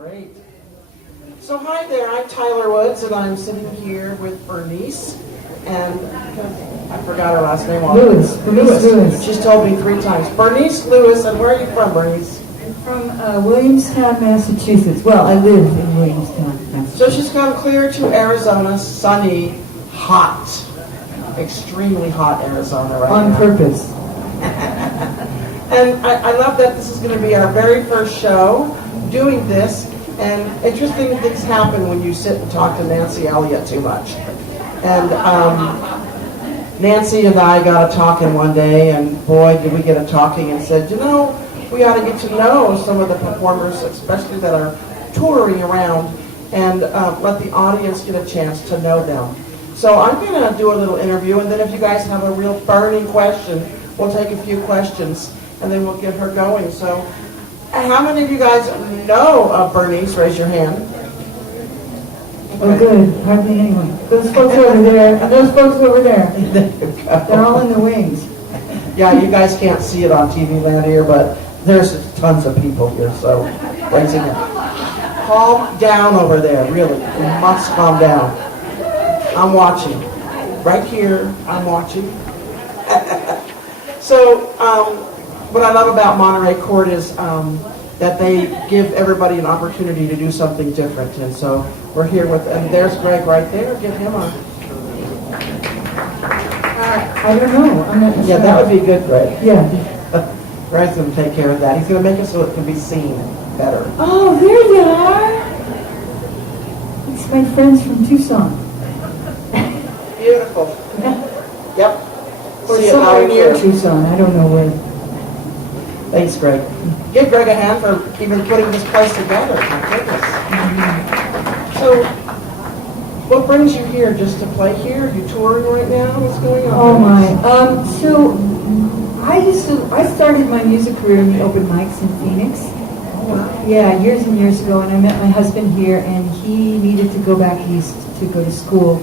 Great. So hi there, I'm Tyler Woods, and I'm sitting here with Bernice, and I forgot her last name. Lewis. Bernice Lewis. She's told me 3 times. Bernice Lewis, and where are you from, Bernice? I'm from Williamstown, Massachusetts. Well, I live in Williamstown, Massachusetts. So she's come clear to Arizona, sunny, hot, extremely hot Arizona right On now. purpose. And I love that this is going to be our very first show doing this, and interesting things happen when you sit and talk to Nancy Elliott too much. And Nancy and I got a talking one day, and boy, did we get a talking, and said, you know, we ought to get to know some of the performers, especially that are touring around, and let the audience get a chance to know them. So I'm going to do a little interview, and then if you guys have a real burning question, we'll take a few questions, and then we'll get her going. So how many of you guys know of Bernice? Raise your hand. Oh, good. Hardly anyone. Those folks over there, and those folks over there. They're all in the wings. Yeah, you guys can't see it on TV land here, but there's tons of people here, so raising it. Calm down over there, really. You must calm down. I'm watching. Right here, I'm watching. So, what I love about Monterey Court is that they give everybody an opportunity to do something different. And so we're here with, and there's Greg right there. Give him a... I don't know. I'm not sure. Yeah, that would be good, Greg. Yeah. Greg's going to take care of that. He's going to make it so it can be seen better. Oh, there you are. It's my friends from Tucson. Beautiful. Yep. Or See it somewhere loud and near clear. Tucson. I don't know where. Thanks, Greg. Give Greg a hand for even putting this place together. My goodness. So, what brings you here? Just to play here? Are you touring right now? What's going on? Oh my. So I started my music career in the open mics in Phoenix. Oh, wow. Yeah, years and years ago, and I met my husband here, and he needed to go back east to go to school.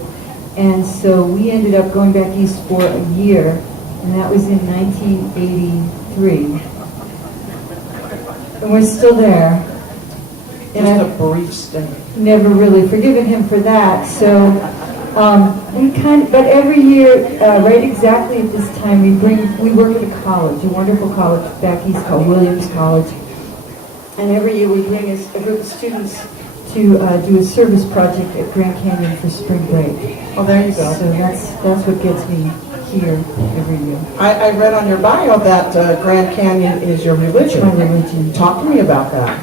And so we ended up going back east for a year, and that was in 1983. And we're still there. And Just a I've brief stay. never really forgiven him for that. So but every year, right exactly at this time, we work at a college, a wonderful college back east called Williams College. And every year we bring a group of students to do a service project at Grand Canyon for spring break. Oh, there you go. So that's what gets me here every year. I read on your bio that Grand Canyon is your religion. My religion. Talk to me about that.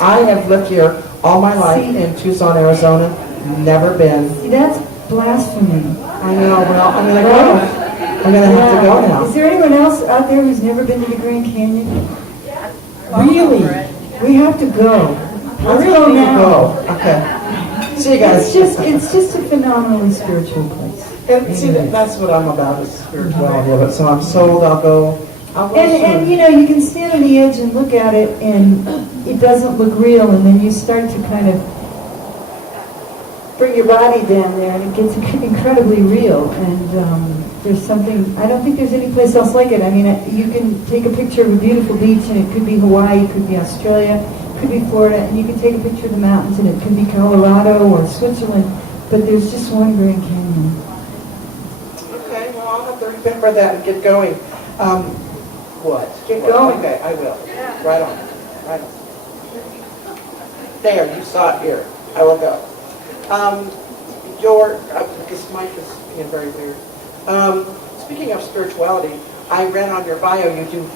I have lived here all my life in Tucson, Arizona. Never been. See, that's blasphemy. I know. Well, I'm going to go. I'm going to have to go now. Is there anyone else out there who's never been to the Grand Canyon? Really? We have to go. I Let's really go need to now. go. Okay. See you guys. It's just a phenomenally spiritual place. And see, that's what I'm about, is spirituality of it. So I'm sold. I'll go And soon. you know, you can stand on the edge and look at it, and it doesn't look real, and then you start to kind of bring your body down there, and it gets incredibly real. And there's something, I don't think there's any place else like it. I mean, you can take a picture of a beautiful beach, and it could be Hawaii, it could be Australia, it could be Florida, and you can take a picture of the mountains, and it could be Colorado or Switzerland, but there's just one Grand Canyon. Okay, well, I'll have to remember that and get going. What? Get going. Okay, I will. Right on. Right on. There, you saw it here. I will go. This mic is being very weird. Speaking of spirituality, I read on your bio you do,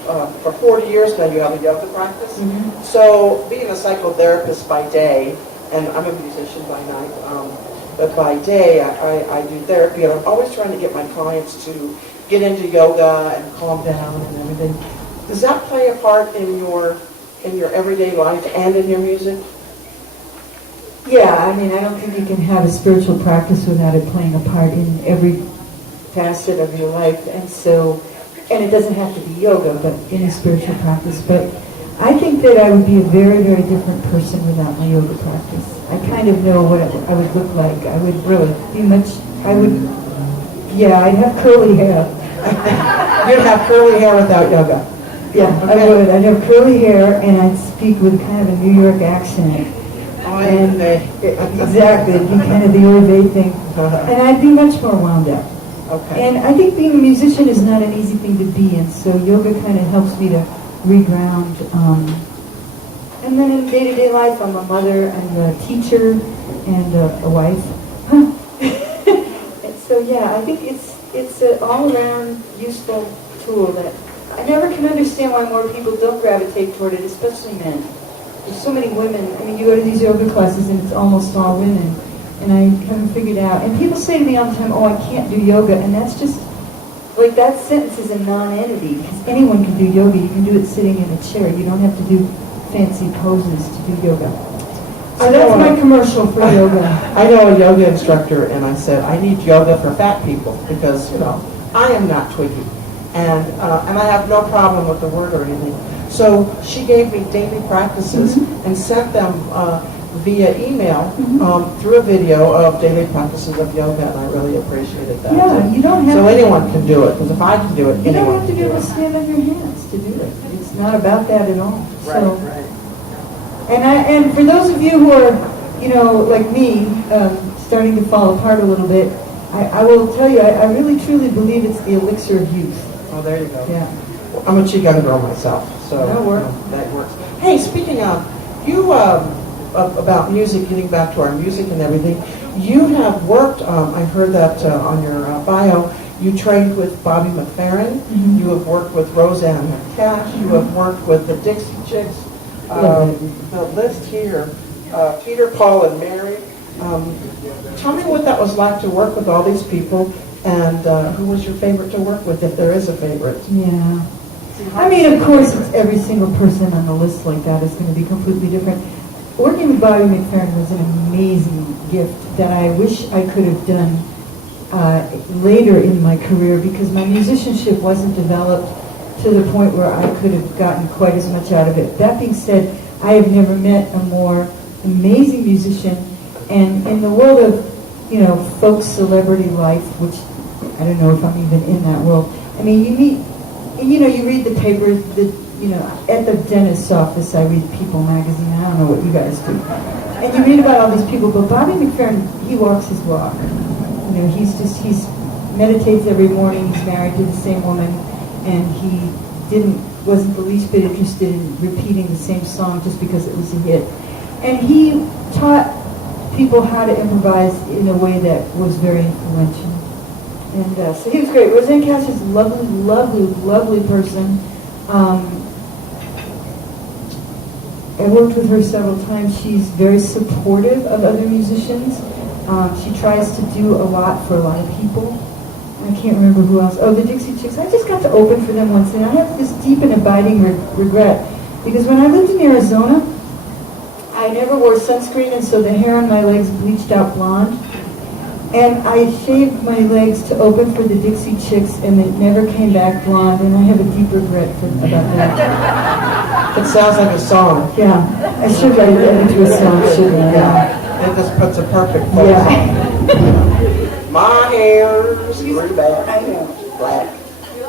for 40 years now, you have a yoga practice. Mm-hmm. So being a psychotherapist by day, and I'm a musician by night, but by day I do therapy, and I'm always trying to get my clients to get into yoga and calm down and everything. Does that play a part in your everyday life and in your music? Yeah, I mean, I don't think you can have a spiritual practice without it playing a part in every facet of your life. And it doesn't have to be yoga, but in a spiritual practice. But I think that I would be a very, very different person without my yoga practice. I kind of know what I would look like. I would really be I'd have curly hair. You'd have curly hair without yoga. Yeah, I Okay. would. I'd have curly hair, and I'd speak with kind of a New York accent. And exactly, it'd be kind of the Orvay thing. And I'd be much more wound up. Okay. And I think being a musician is not an easy thing to be, and so yoga kind of helps me to reground. And then in day-to-day life, I'm a mother, and a teacher, and a wife. And so yeah, I think it's an all-around useful tool that I never can understand why more people don't gravitate toward it, especially men. There's so many women. I mean, you go to these yoga classes, and it's almost all women. And I haven't figured out. And people say to me all the time, "Oh, I can't do yoga," and that's just like that sentence is a non-entity because anyone can do yoga. You can do it sitting in a chair. You don't have to do fancy poses to do yoga. So that's my commercial for yoga. I know a yoga instructor, and I said, I need yoga for fat people because, I am not twiggy. And I have no problem with the word or anything. So she gave me daily practices and sent them via email through a video of daily practices of yoga, and I really appreciated that. Yeah, you don't have so to. anyone can do it, because if I can do it, You don't anyone have to can be do able to it. stand on your hands to do it. It's not about that at all. Right, So, right. and for those of you who are, like me, starting to fall apart a little bit, I will tell you, I really truly believe it's the elixir of youth. Oh, there you go. Yeah. Well, I'm a Chicano girl myself, so That'll work. That works. Hey, speaking of, you, about music, getting back to our music and everything, you have worked, I heard that on your bio, you trained with Bobby McFerrin, you have worked with Roseanne Cash, you have worked with the Dixie Chicks, the list here, Peter, Paul, and Mary. Tell me what that was like to work with all these people, and who was your favorite to work with, if there is a favorite? Yeah. I mean, of course, it's every single person on the list like that is going to be completely different. Working with Bobby McFerrin was an amazing gift that I wish I could have done later in my career because my musicianship wasn't developed to the point where I could have gotten quite as much out of it. That being said, I have never met a more amazing musician, and in the world of, folk celebrity life, which I don't know if I'm even in that world. I mean, you meet, you read the papers, at the dentist's office, I read People magazine. I don't know what you guys do. And you read about all these people, but Bobby McFerrin, he walks his walk. He meditates every morning. He's married to the same woman, and he wasn't the least bit interested in repeating the same song just because it was a hit. And he taught people how to improvise in a way that was very influential. And so he was great. Roseanne Cash is a lovely, lovely, lovely person. I worked with her several times. She's very supportive of other musicians. She tries to do a lot for a lot of people. I can't remember who else. Oh, the Dixie Chicks. I just got to open for them once, and I have this deep and abiding regret. Because when I lived in Arizona, I never wore sunscreen, and so the hair on my legs bleached out blonde. And I shaved my legs to open for the Dixie Chicks, and it never came back blonde, and I have a deep regret about that. It sounds like a song. Yeah, I should write that into a song, shouldn't I? Yeah, it just puts a perfect focus on. My hair's grew back. I know. Black.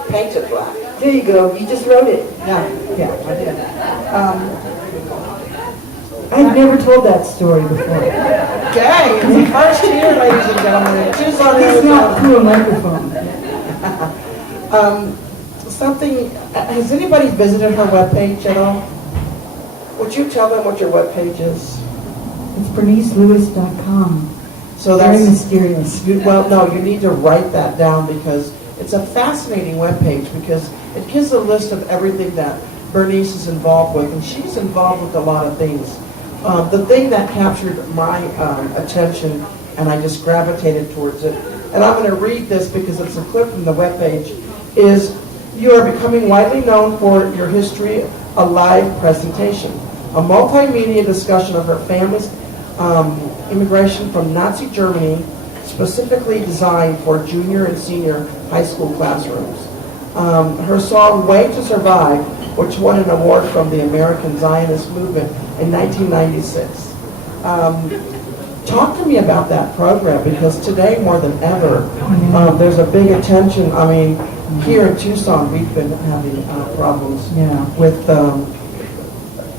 Painted black. There you go. You just wrote it. Yeah, I did. I've never told that story before. Okay, it's the first here, ladies and gentlemen. Tucson, It's not Arizona. through a microphone. Has anybody visited her webpage at all? Would you tell them what your webpage is? It's BerniceLewis.com. So Very that's mysterious. well, no, you need to write that down because it's a fascinating webpage because it gives a list of everything that Bernice is involved with, and she's involved with a lot of things. The thing that captured my attention, and I just gravitated towards it, and I'm going to read this because it's a clip from the webpage, is you are becoming widely known for your history, a live presentation, a multimedia discussion of her family's immigration from Nazi Germany, specifically designed for junior and senior high school classrooms. Her song, Way to Survive, which won an award from the American Zionist Movement in 1996. Talk to me about that program, because today more than ever, there's a big attention. I mean, Here in Tucson, we've been having problems Yeah. with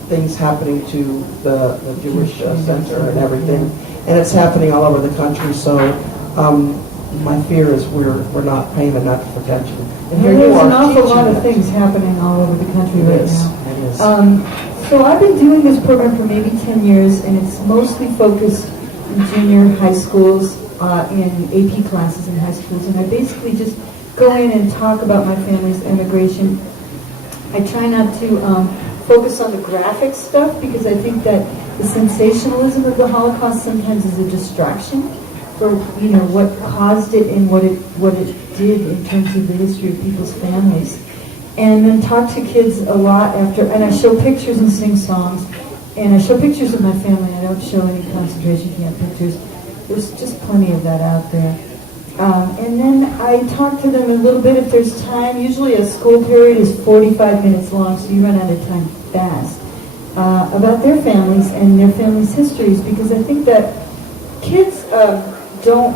things happening to the Jewish center and everything, and it's happening all over the country. So my fear is we're not paying enough attention. And here you There's are an awful lot of teaching things happening all over the country it. right It is. now. It is. So I've been doing this program for maybe 10 years, and it's mostly focused in junior high schools, in AP classes in high schools, and I basically just go in and talk about my family's immigration. I try not to focus on the graphic stuff because I think that the sensationalism of the Holocaust sometimes is a distraction for what caused it and what it did in terms of the history of people's families. And then talk to kids a lot after, and I show pictures and sing songs, and I show pictures of my family. I don't show any concentration camp pictures. There's just plenty of that out there. And then I talk to them a little bit if there's time. Usually a school period is 45 minutes long, so you run out of time fast, about their families and their families' histories, because I think that kids don't,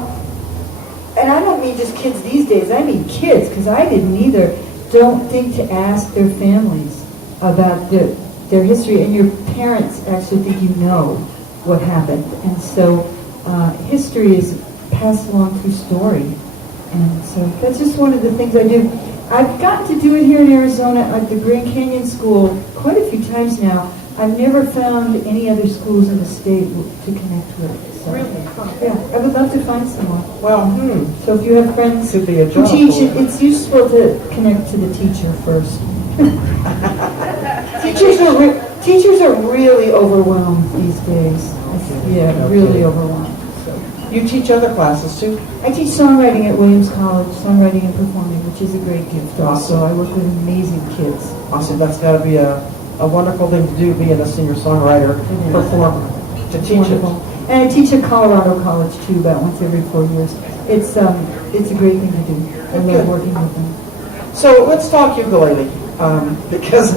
and I don't mean just kids these days, I mean kids, because I didn't either, don't think to ask their families about their history, and your parents actually think you know what happened. And so history is passed along through story. And so that's just one of the things I do. I've gotten to do it here in Arizona at the Grand Canyon School quite a few times now. I've never found any other schools in the state to connect with. So, Really? yeah, I would love to find someone. Well, So if you have friends could be a who job. teach, it's useful to connect to the teacher first. Teachers are really overwhelmed these days. Yeah, really overwhelmed. So. You teach other classes too? I teach songwriting at Williams College, songwriting and performing, which is a great gift also. I work with amazing kids. Awesome. That's got to be a wonderful thing to do, being a singer-songwriter, performer, to teach Wonderful. And I teach at Colorado College too, about once every 4 years. It's a great thing to do. I love working with them. So let's talk ukulele, because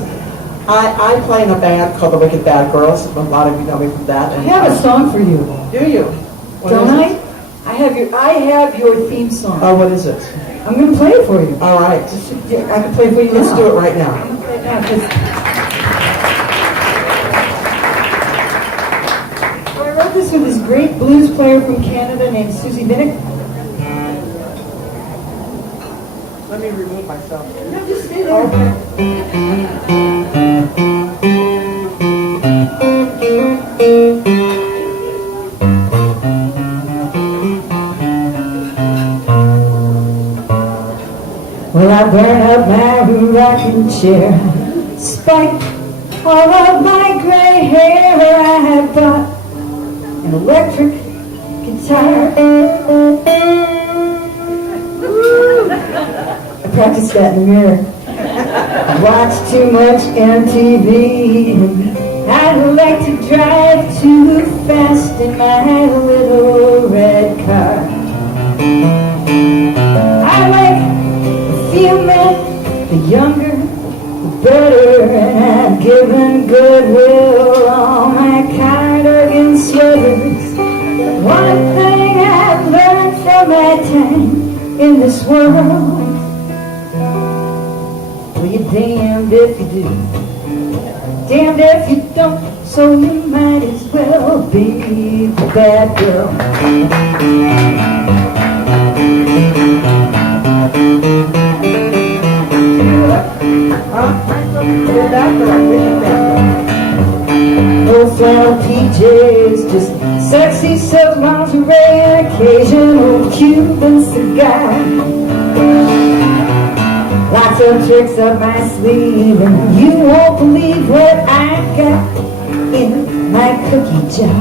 I play in a band called the Wicked Bad Girls. A lot of you know me from that. I have a song for you. Do you? What Don't is I? it? I have your theme song. Oh, what is it? I'm going to play it for you. All right. I can play it for you now. Let's do it right now. I'm going to play it now, 'cause I wrote this with this great blues player from Canada named Susie Minnick. Let me remove myself. No, just stay there. Well, I burn up my rocking chair, spike all of my gray hair. I have bought an electric guitar. I practiced that in the mirror. I watch too much MTV. I like to drive too fast in my little red car. I like a female, the younger, the better, and I've given Goodwill all my cardigan sweaters. One thing I've learned from my time in this world: well, you're damned if you do, damned if you don't, so you might as well be the bad girl. No flannel PJs, just sexy silk lingerie and occasional Cuban cigar. Lots of tricks up my sleeve, and you won't believe what I got in my cookie jar.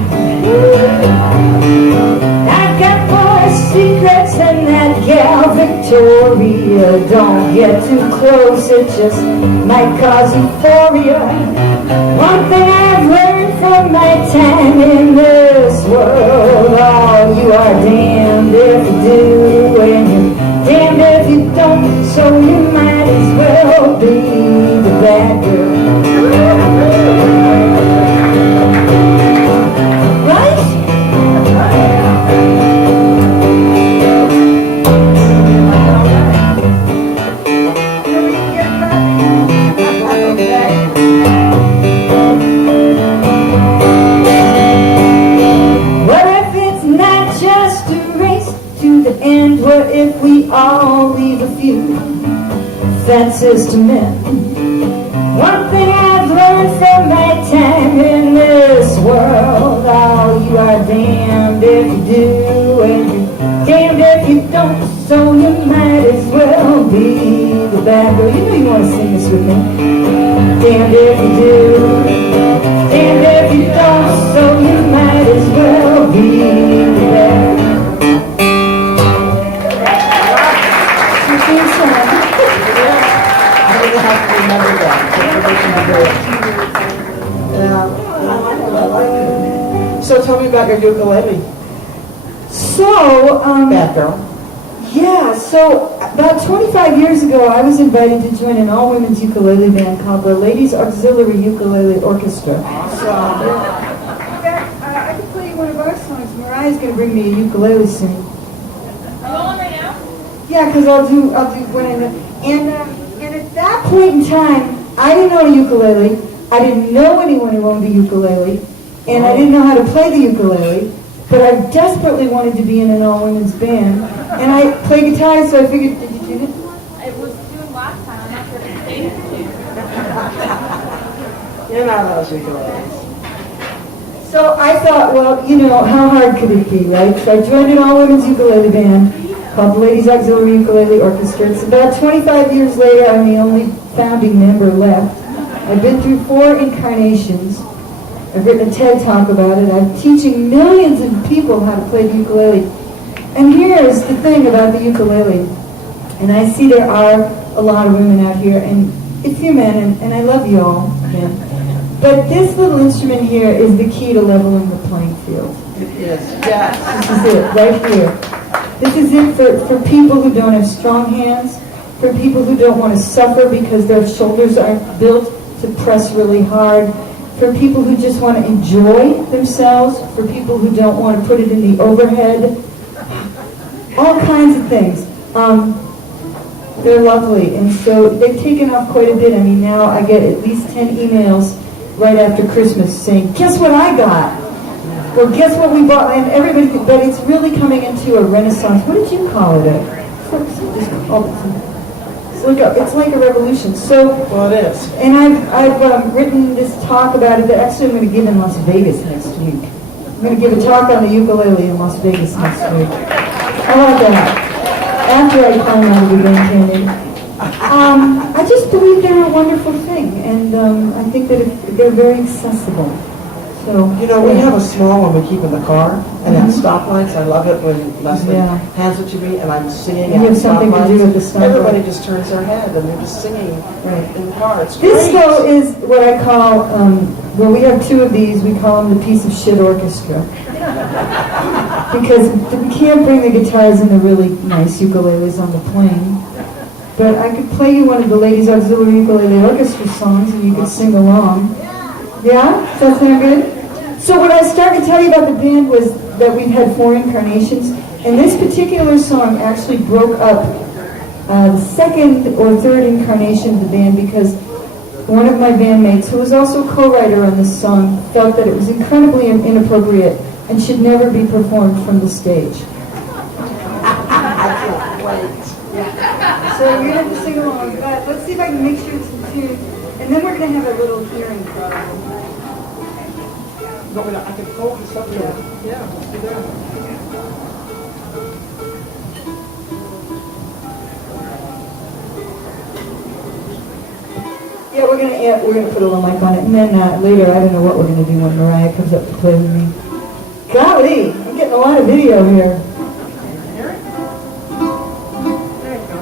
I've got more secrets than that gal Victoria. Don't get too close, it just might cause euphoria. One thing I've learned from my time in this world: oh, you are damned if you do, and you're damned if you don't, so you might as well be the bad girl. Right? expenses to mend. One thing I've learned from my time in this world, oh, you are damned if you do and you're damned if you don't, so you might as well be the bad girl. You know you want to sing this with me. Damned if you do, damned if you don't, so you might as well be the bad girl. I have to remember that. So tell me about your ukulele. So, Bad girl. yeah, so about 25 years ago, I was invited to join an all-women's ukulele band called the Ladies Auxiliary Ukulele Orchestra. Awesome. I can play you one of our songs. Mariah's going to bring me a ukulele soon. Are you on right now? Yeah, because I'll do one in the... And at that point in time, I didn't own a ukulele. I didn't know anyone who owned a ukulele. And I didn't know how to play the ukulele. But I desperately wanted to be in an all-women's band. And I play guitar, so I figured, did you do it? I was doing last time. I'm not sure if it stayed to. You're not those ukuleles. So I thought, well, you know, how hard could it be, right? So I joined an all-women's ukulele band called the Ladies Auxiliary Ukulele Orchestra. It's about 25 years later, I'm the only founding member left. I've been through 4 incarnations. I've written a TED Talk about it. I'm teaching millions of people how to play the ukulele. And here's the thing about the ukulele. And I see there are a lot of women out here, and a few men, and I love you all, men. But this little instrument here is the key to leveling the playing field. It is. Yes. This is it, right here. This is it for people who don't have strong hands, for people who don't want to suffer because their shoulders aren't built to press really hard, for people who just want to enjoy themselves, for people who don't want to put it in the overhead, all kinds of things. They're lovely, and so they've taken off quite a bit. I mean, now I get at least 10 emails right after Christmas saying, guess what I got? Or guess what we bought? And everybody, but it's really coming into a renaissance. What did you call it? It's like a revolution. So, Well, it is. and I've written this talk about it that actually I'm going to give in Las Vegas next week. I'm going to give a talk on the ukulele in Las Vegas next week. How about that? After I climb out of the Grand Canyon. I just believe they're a wonderful thing, and I think that they're very accessible. So, You know, we have a small one we keep in the car, and at stoplights, I love it when Leslie hands it to me, and I'm singing You at have something to do with the stoplight. Everybody just turns their head, and they're just singing in the car. It's this, great. though, is what I call, well, we have 2 of these. We call them the piece of shit orchestra. Because we can't bring the guitars and the really nice ukuleles on the plane. But I could play you one of the Ladies Auxiliary Ukulele Orchestra songs, and you could sing along. Yeah? Does that sound good? So what I started to tell you about the band was that we've had 4 incarnations, and this particular song actually broke up the 2nd or 3rd incarnation of the band because one of my bandmates, who was also co-writer on this song, felt that it was incredibly inappropriate and should never be performed from the stage. I can't wait. So you're going to have to sing along, but let's see if I can make sure it's in tune, and then we're going to have a little hearing problem. I can hold this up here. Yeah, let's do that. Yeah, we're gonna put a little mic on it, and then later I don't know what we're gonna do when Mariah comes up to play with me. Golly, I'm getting a lot of video here.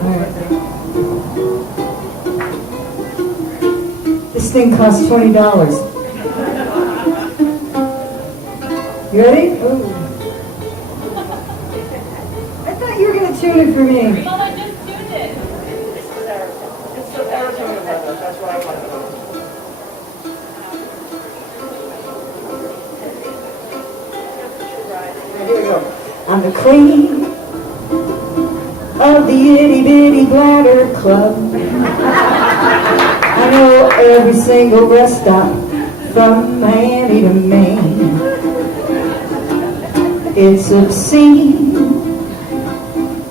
All right. This thing costs $20. You ready? Ooh. I thought you were gonna tune it for me. Mom, I just tuned it. It's the Arizona weather. That's what I like about it. Right, here we go. I'm the queen of the itty bitty bladder club. I know every single rest stop from Miami to Maine. It's obscene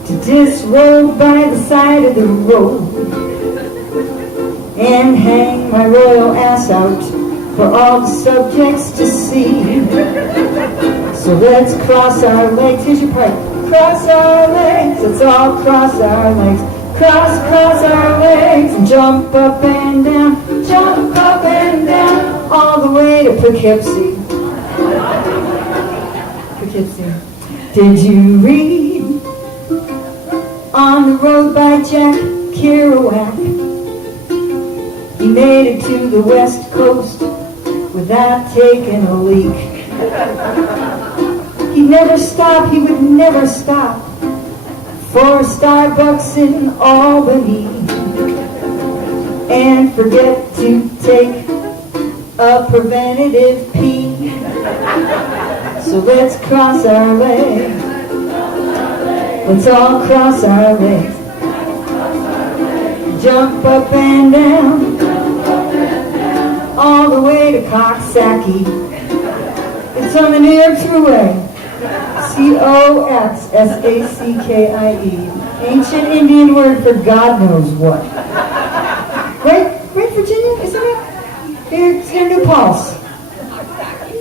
to disrobe by the side of the road and hang my royal ass out for all the subjects to see. So let's cross our legs. Here's your part. Cross our legs. Let's all cross our legs. Cross our legs and jump up and down. Jump up and down all the way to Poughkeepsie. Poughkeepsie. Did you read On the Road by Jack Kerouac? He made it to the West Coast without taking a leak. He'd never stop, he would never stop for a Starbucks in Albany and forget to take a preventative pee. So let's cross our legs. Let's all cross our legs. Jump up and down all the way to Coxsackie. It's on the New York Thruway. Coxsackie. Ancient Indian word for God knows what. Right, Virginia, isn't it? Here's New Paltz.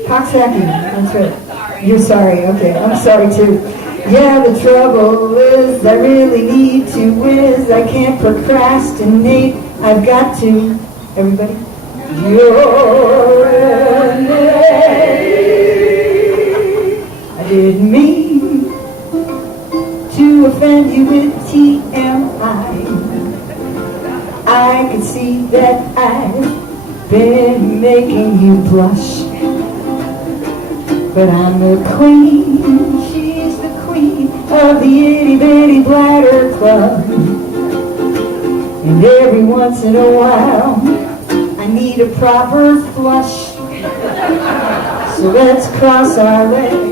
Coxsackie, that's right. You're sorry, okay, I'm sorry too. Yeah, the trouble is I really need to whiz. I can't procrastinate. I've got to. Everybody? I didn't mean to offend you with TMI. I can see that I've been making you blush. But I'm the queen, she's the queen of the itty bitty bladder club. And every once in a while I need a proper flush. So let's cross our legs.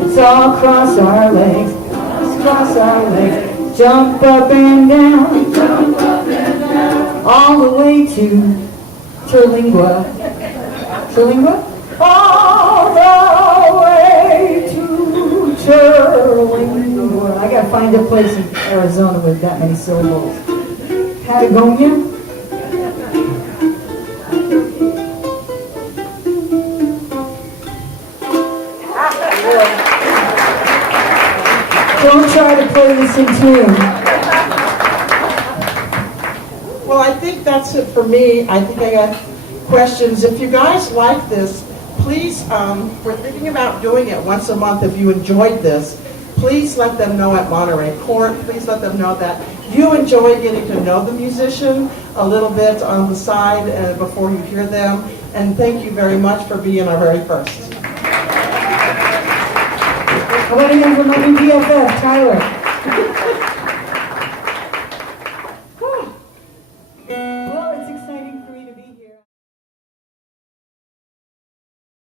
Let's all cross our legs. Let's cross our legs. Jump up and down. All the way to Terlingua. Terlingua? All the way to Terlingua. I gotta find a place in Arizona with that many syllables. Patagonia? Don't try to play this in tune. Well, I think that's it for me. I think I got questions. If you guys like this, please, we're thinking about doing it once a month. If you enjoyed this, please let them know at Monterey Court. Please let them know that you enjoy getting to know the musician a little bit on the side before you hear them. And thank you very much for being our very first. I want to hear from my new BFF, Tyler.